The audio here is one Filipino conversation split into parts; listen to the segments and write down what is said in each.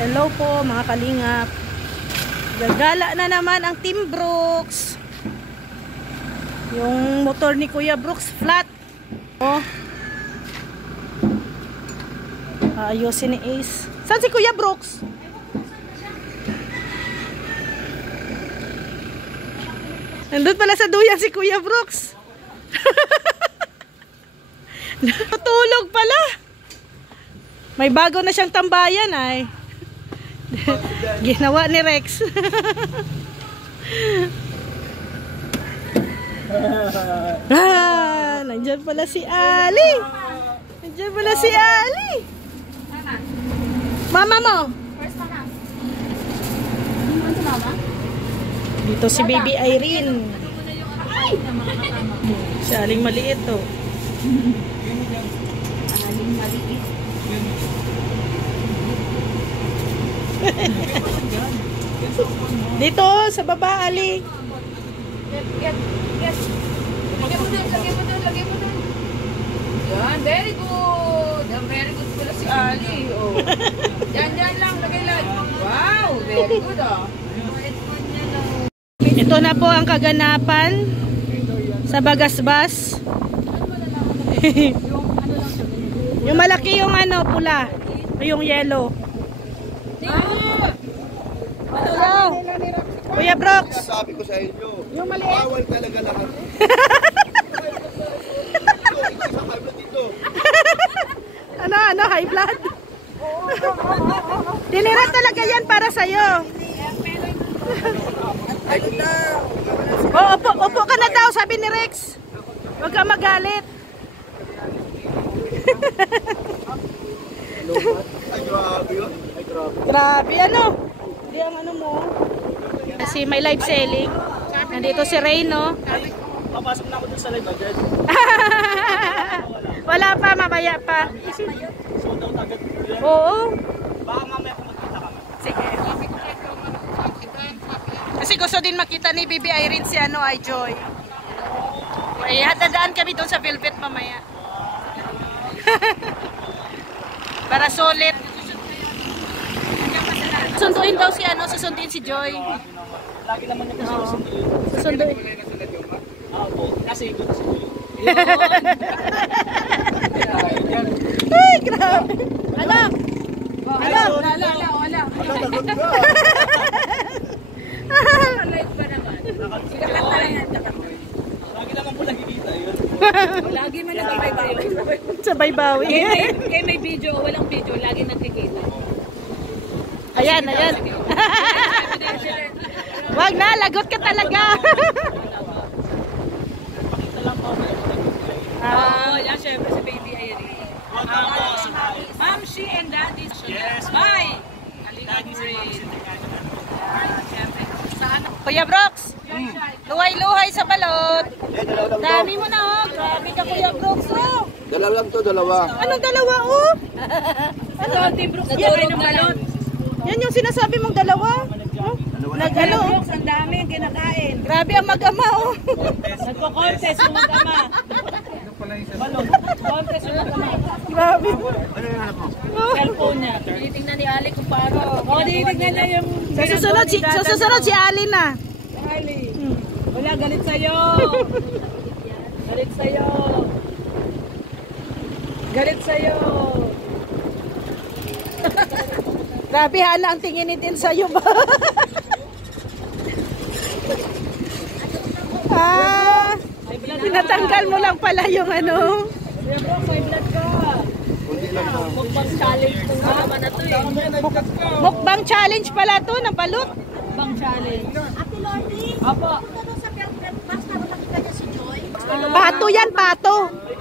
Hello po mga kalingap. Gagala na naman ang Team Brooks. Yung motor ni Kuya Brooks flat. Oh. Ayusin ni Ace. Saan si Kuya Brooks? Nandun pala sa duyan si Kuya Brooks. Natulog pala. May bago na siyang tambayan ay. Ginawa ni Rex. Nandiyan pala si Ali. Nandiyan pala si Ali. Mama mo. Dito si Baby Irene. Si Aling maliit to. Aling maliit. Dito sa baba, Ali. Get. Lagay mo dun. Yan, very good. Very good pala si Ali. Oh. Yan lang, lagay lang. Wow, very good ah. Ito na po ang kaganapan sa Bagasbas. Yung malaki yung ano, pula. Yung yellow. Hello. Kuya Brooks. Sabi ko sa inyo, yung maliit. bawal talaga lahat. Ano, high blood? Tinira talaga yan para sa'yo. Oh, upo ka na daw, sabi ni Rex. Huwag ka magalit. Ay, grabe yun. Ay, grabe. Grabe, ano? Hindi ang ano mo. Kasi may live selling. Nandito si Reyno. Papasok na ako dun sa live agad. Wala pa, mamaya pa. Sold out agad. Oo. Baka mamaya kung magkita kami. Sige. Kasi gusto din makita ni Bibi Irene si ano ay Joy. Ay, hatadaan kami doon sa Velvet mamaya. Para solid. Sunduin daw si ano, susunduin si Joy. Lagi naman niya kasi susunduin. Susunduin. Oo, kasi ito na si Joy. Ay, grabe. Ano? Wala. Lagot ka. Live pa naman. Lagi naman po nakikita yun. Lagi man nagkikita yun. Sabay bawi. Kaya may video, walang video, lagi nagkikita. Ayan. Wag na, lagot ka talaga. Yan syempre si Baby Irene. Ma'am, she and daddy. Yes. Bye! Lagi si Ma'am Syempre. Saan? Kuya Brooks, luhay-luhay sa balot. dalawa lang Dami mo na oh. Grabe ka Kuya Brooks oh. Dalawa lang to, dalawa. Anong dalawa oh? Ito, Team Brooks, natulog na lang. Yan yung sinasabi mong dalawa. Oh? Nag-ano oh. Brooks, ang dami ang kinakain. Grabe ang mag-ama oh. Nagko-contest yung mag-ama. Contest yung mag-ama. Grabe. Ano yung hanap mo? Cellphone niya. Tinitingnan ni Ali kung paano. Tinitingnan niya yung... Sa susunod si Ali na. Ali. Wala, galit sa'yo. Galit sa'yo. Grabe Hana ang tingin din sa'yo ba? Tinatanggal mo lang pala yung ano. Kuya bro, may blood ka. Kundi lang to. Mukbang challenge itong mahaba na to eh. Mukbang challenge pala to ng balot. Mukbang challenge. Ate Lordy, Apo. punta sa Fairtrade Bus na nakita niya si Joy. Pato yan, pato.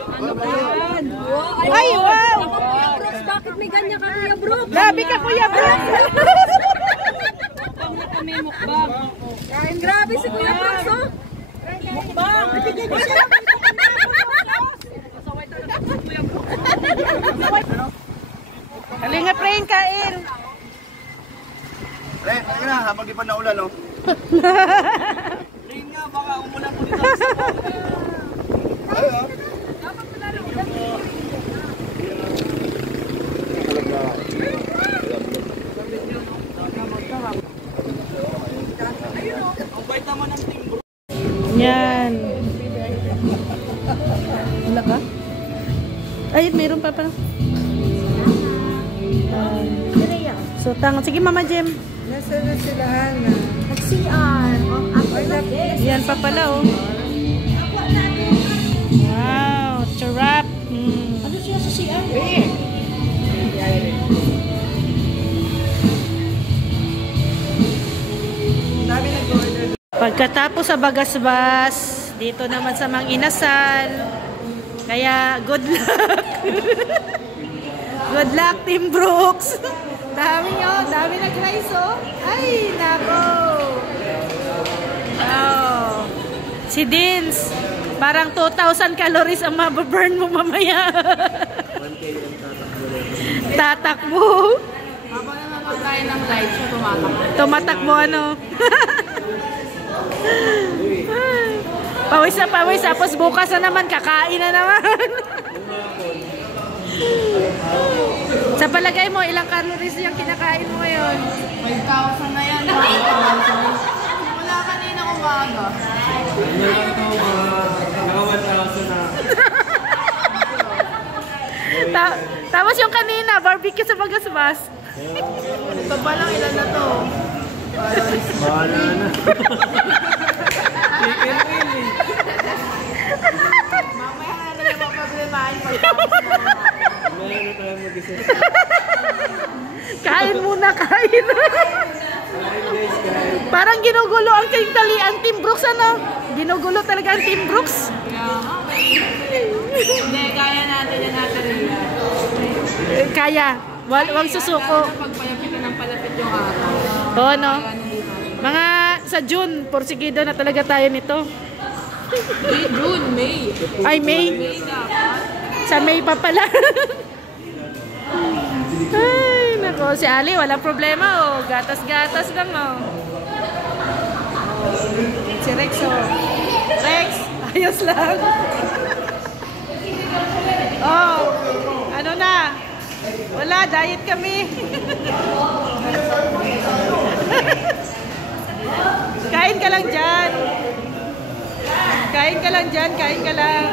Ano ba yan? Ay, wow. Kuya Brooks, bakit may ganyan ka Kuya Brooks? Grabe ka Kuya Brooks. Mukbang na kami, mukbang. Grabe si Kuya Brooks oh. Mukbang. Halika praying kain. Ren, halika na, habang di pa naulan, no? Ren nga, baka umulan po dito. Ay, oh. Talaga. Sutang. Sige, Mama Jem. Nasaan na sila, Ana? Nag-CR. Ako na din. Yan pa pala, oh. Wow, charap. Ano siya sa CR? Dami nag-order. Pagkatapos sa Bagasbas, dito naman sa Mang Inasal. Kaya, good luck. Good luck, Team Brooks. Dami nyo, dami nag-rise, oh. Ay, nako. Oh. Si Dins, parang 2,000 calories ang mababurn mo mamaya. Tatakbo. Habang nanonood tayo ng live show, tumatakbo. Tumatakbo, ano. Pawis na pawis, tapos bukas na naman, kakain na naman. Sa palagay mo, ilang calories yung kinakain mo ngayon? 5,000 na yan. Wala kanina umaga. Tapos yung kanina, barbecue sa Bagasbas. Ito pa lang, ilan na to? Bahala na. Chicken wing eh. Mamaya na lang yung mapablemahin pagkakos mo. Mamaya na tayo mag-isa. Kain muna, kain. Parang ginugulo ang Team Brooks, ano? Ginugulo talaga ang Team Brooks. Hindi, kaya natin yan natin rin. Kaya. Wag susuko. Pagpalapit ng palapit yung araw. Oo, no? Mga sa June, porsigido na talaga tayo nito. June, May. Ay, May. May dapat. Sa May pa pala. Ay, nako. Si Ali, walang problema, oh. Gatas-gatas lang, oh. Si Rex, oh. Rex, ayos lang. Oh, ano na? Wala, diet kami. Kain ka lang dyan. Kain ka lang dyan, kain ka lang.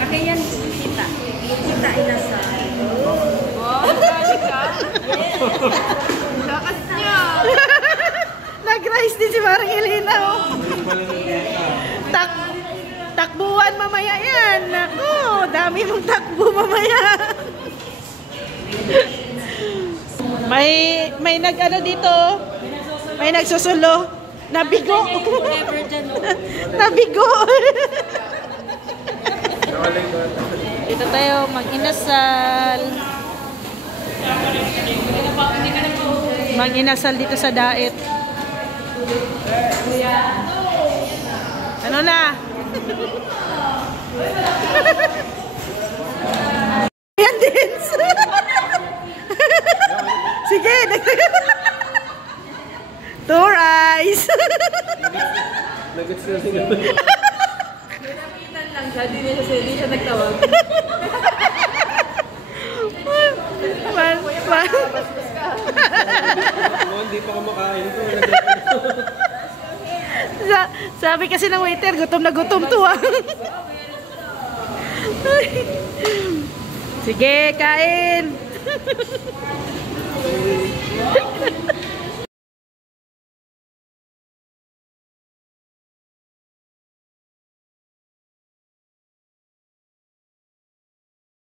Kakayan kita. Kita Inasal. Oh, galing ka? Lakas niya. Nag-rice din si Marang Elena, oh. Takbuhan mamaya yan. Naku, dami mong takbo mamaya. May nag-ano dito. May nagsusulo. Nabigo. Nabigo. Dito tayo mag-inasal. Mag-inasal dito sa Daet. Ano na? Yan din. Sige. Two rice. Nagets na sila. Pinapitan lang siya, di siya nagtawag. Hindi pa kumakain ito. Sabi kasi ng waiter, gutom na gutom to, ah. Sige, kain.